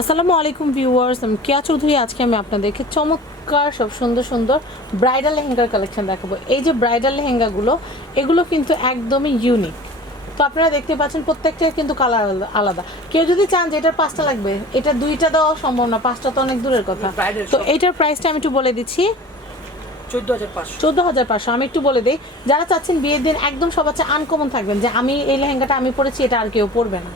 আসসালামু আলাইকুম ভিউয়ার্স আমি কেয়া চৌধুরী। আজকে আমি আপনাদেরকে চমৎকার সব সুন্দর সুন্দর ব্রাইডাল লেহেঙ্গার কালেকশন দেখাবো। এই যে ব্রাইডাল লেহেঙ্গাগুলো এগুলো কিন্তু একদমই ইউনিক তো আপনারা দেখতে পাচ্ছেন প্রত্যেকটার কিন্তু কালার আলাদা। কেউ যদি চান যে এটার পাঁচটা লাগবে এটা দুইটা দেওয়া সম্ভব না পাঁচটা তো অনেক দূরের কথা। তো। এইটার প্রাইসটা আমি একটু বলে দিচ্ছি। চোদ্দ হাজার পাঁচশো। চোদ্দ হাজার পাঁচশো। আমি একটু বলে দিই যারা চাচ্ছেন বিয়ের দিন একদম সবার চেয়ে আনকমন থাকবেন যে আমি এই লেহেঙ্গাটা আমি পরেছি এটা আর কেউ পরবে না।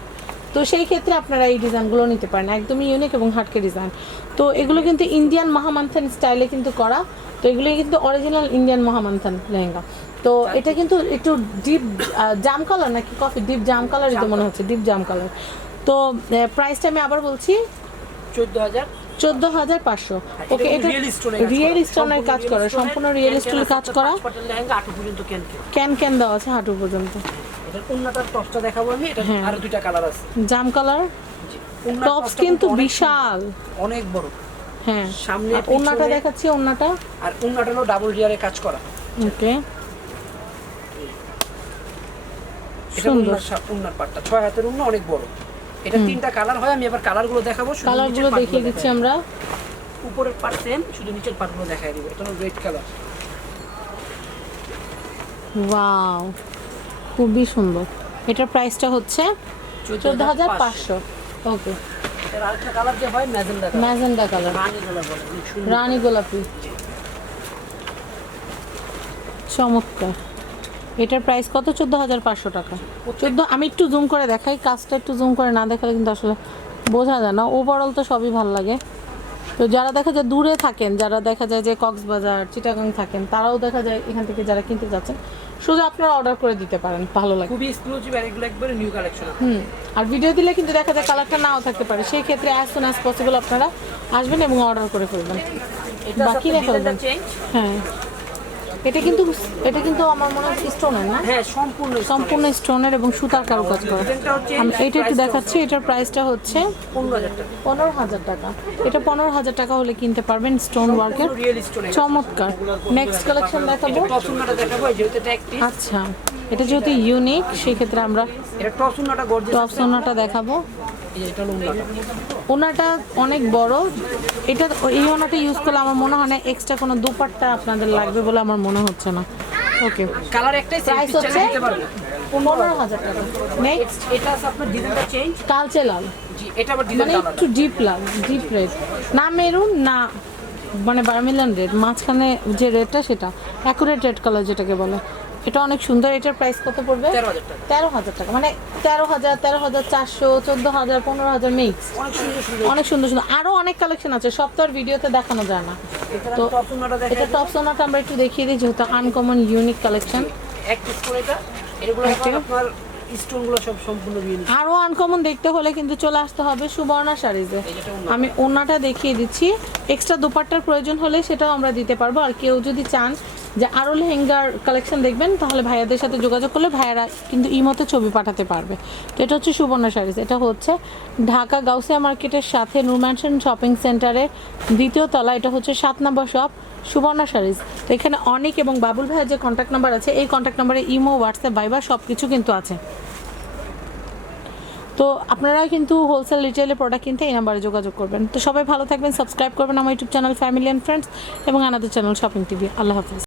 তো সেই ক্ষেত্রে আপনারা এই ডিজাইনগুলো নিতে পারেন একদমই ইউনিক এবং হাটকে ডিজাইন। তো এগুলো কিন্তু ইন্ডিয়ান মহামান্থান স্টাইলে কিন্তু করা তো এগুলো কিন্তু অরিজিনাল ইন্ডিয়ান মহামান্থান লেহেঙ্গা। তো এটা কিন্তু একটু ডিপ জাম কালার নাকি কফি ডিপ জাম কালারই তো মনে হচ্ছে ডিপ জাম কালার তো প্রাইসটা আমি আবার বলছি চোদ্দ হাজার। চোদ্দ হাজার পাঁচশো। ওকে এটা রিয়েল। স্টোনের কাজ করা। সম্পূর্ণ রিয়েল স্টোনের কাজ করা। ক্যান ক্যান দেওয়া আছে হাঁটু পর্যন্ত। এটার অন্যটার টপসটা দেখাবো আমি এটা হ্যাঁ। দুইটা কালার আছে। জাম কালার টপস কিন্তু বিশাল। অনেক বড়। হ্যাঁ। সামনে, ওন্নাটা দেখাচ্ছি ওন্নাটা আর অন্যটা হলো ডাবল রিয়ারে কাজ করা। ওকে। এটা ওন্নার ওন্নার পাটটা ছয় হাতের ওন্না অনেক বড়। এটা তিনটা কালার হয় আমি এবার কালারগুলো দেখাবো শুধু কালারগুলো দেখিয়ে দিচ্ছি আমরা। উপরের পার্ট সেম শুধু নিচের পার্টগুলো দেখাই দিব। এটা হলো রেড কালার ওয়াও খুবই সুন্দর। এটার প্রাইসটা হচ্ছে চোদ্দ হাজার পাঁচশো। ওকে। ম্যাজেন্ডা কালার রানী গোলাপি চমৎকার। এটার প্রাইস কত? চোদ্দ হাজার পাঁচশো টাকা। চোদ্দ আমি একটু জুম করে দেখাই কাজটা একটু জুম করে না দেখালে কিন্তু আসলে বোঝা যায় না। ওভারঅল তো সবই ভালো লাগে। তো যারা দেখা যায় দূরে থাকেন যারা দেখা যায় যে কক্সবাজার চিটাগাং থাকেন তারাও দেখা যায় এখান থেকে যারা কিনতে যাচ্ছেন শুধু আপনারা অর্ডার করে দিতে পারেন ভালো লাগে। খুবই এক্সক্লুসিভ আর এগুলো একবারে নিউ কালেকশন হুম আর ভিডিও দিলে কিন্তু দেখা যায় কালারটা নাও থাকতে পারে। সেই ক্ষেত্রে অ্যাজ সুন অ্যাজ পসিবল আপনারা আসবেন এবং অর্ডার করে ফেলবেন। এটা বাকি রেখে হ্যাঁ। এটা কিন্তু এটা কিন্তু আমার মনে হচ্ছে স্টোনের না? হ্যাঁ সম্পূর্ণ সম্পূর্ণ স্টোনের এবং সুতার কারুকাজ করা। আমি এটা একটু দেখাচ্ছি এটার প্রাইসটা হচ্ছে পনেরো হাজার টাকা। এটা পনেরো হাজার টাকা হলে কিনতে পারবেন স্টোন ওয়ার্কের রিয়েল স্টোনে চমৎকার। নেক্সট কালেকশন দেখাবো। আচ্ছা এটা যেহেতু ইউনিক সেক্ষেত্রে আমরা এটা টপসুন্নাটা গর্জিয়াস টপ সোনাটা দেখাবো। এই যে এটা ওনাটা অনেক বড়। এটা এই ওনাটা ইউজ করলে আমার মনে হয় না এক্সট্রা কোনো দুপাট্টা আপনাদের লাগবে বলে আমার মনে হচ্ছে না। ওকে কালার একটাই Price হচ্ছে? পনেরো হাজার টাকা। নেক্সট এটা আপনার ডিজাইনটা চেঞ্জ কালচে লাল। জি এটা আবার মানে একটু ডিপ লাল ডিপ রেড না মেরুন না মানে বার্মিলান রেড মাঝখানে যে রেডটা সেটা অ্যাকুরেট রেড কালার যেটাকে বলে। এটা অনেক সুন্দর। এটার প্রাইস কত পড়বে? তেরো হাজার টাকা। মানে তেরো হাজার তেরো হাজার চারশো চোদ্দ হাজার পনেরো হাজার মিক্স অনেক সুন্দর সুন্দর। আরও অনেক কালেকশন আছে। সব তো আর ভিডিওতে দেখানো যায় না। তো এটা টপ সোনাটা আমরা একটু দেখিয়ে দিই যেহেতু আনকমন ইউনিক কালেকশন এক পিস করে এটা। এগুলো আপনার স্টোনগুলো সব সম্পূর্ণ রিয়েল আরও আনকমন দেখতে হলে কিন্তু চলে আসতে হবে সুবর্ণা শাড়িজে। আমি ওনাটা দেখিয়ে দিচ্ছি। এক্সট্রা দোপাট্টার প্রয়োজন হলে সেটাও আমরা দিতে পারব। আর কেউ যদি চান যে আরও লেহেঙ্গার কালেকশন দেখবেন, তাহলে ভাইয়াদের সাথে যোগাযোগ করলে ভাইয়ারা কিন্তু ইমতে ছবি পাঠাতে পারবে। তো এটা হচ্ছে সুবর্ণা শাড়িজ এটা হচ্ছে ঢাকা গাউসিয়া মার্কেটের সাথে নুরম্যানশন শপিং সেন্টারের দ্বিতীয় তলা এটা হচ্ছে সাত নম্বর শপ, সুবর্ণা শাড়িজ তো এখানে অনেক এবং বাবুল ভাইয়ের যে কন্ট্যাক্ট নাম্বার আছে, এই কন্ট্যাক্ট নাম্বারে ইমো, হোয়াটসঅ্যাপ, ভাইবার সব কিছু কিন্তু আছে। তো আপনারা কিন্তু হোলসেল রিটেলে প্রোডাক্ট কিনতে এই নাম্বারে যোগাযোগ করবেন। তো সবাই ভালো থাকবেন সাবস্ক্রাইব করবেন আমার YouTube channel family and friends এবং আনাদের চ্যানেল শপিং টিভি আল্লাহ হাফিজ।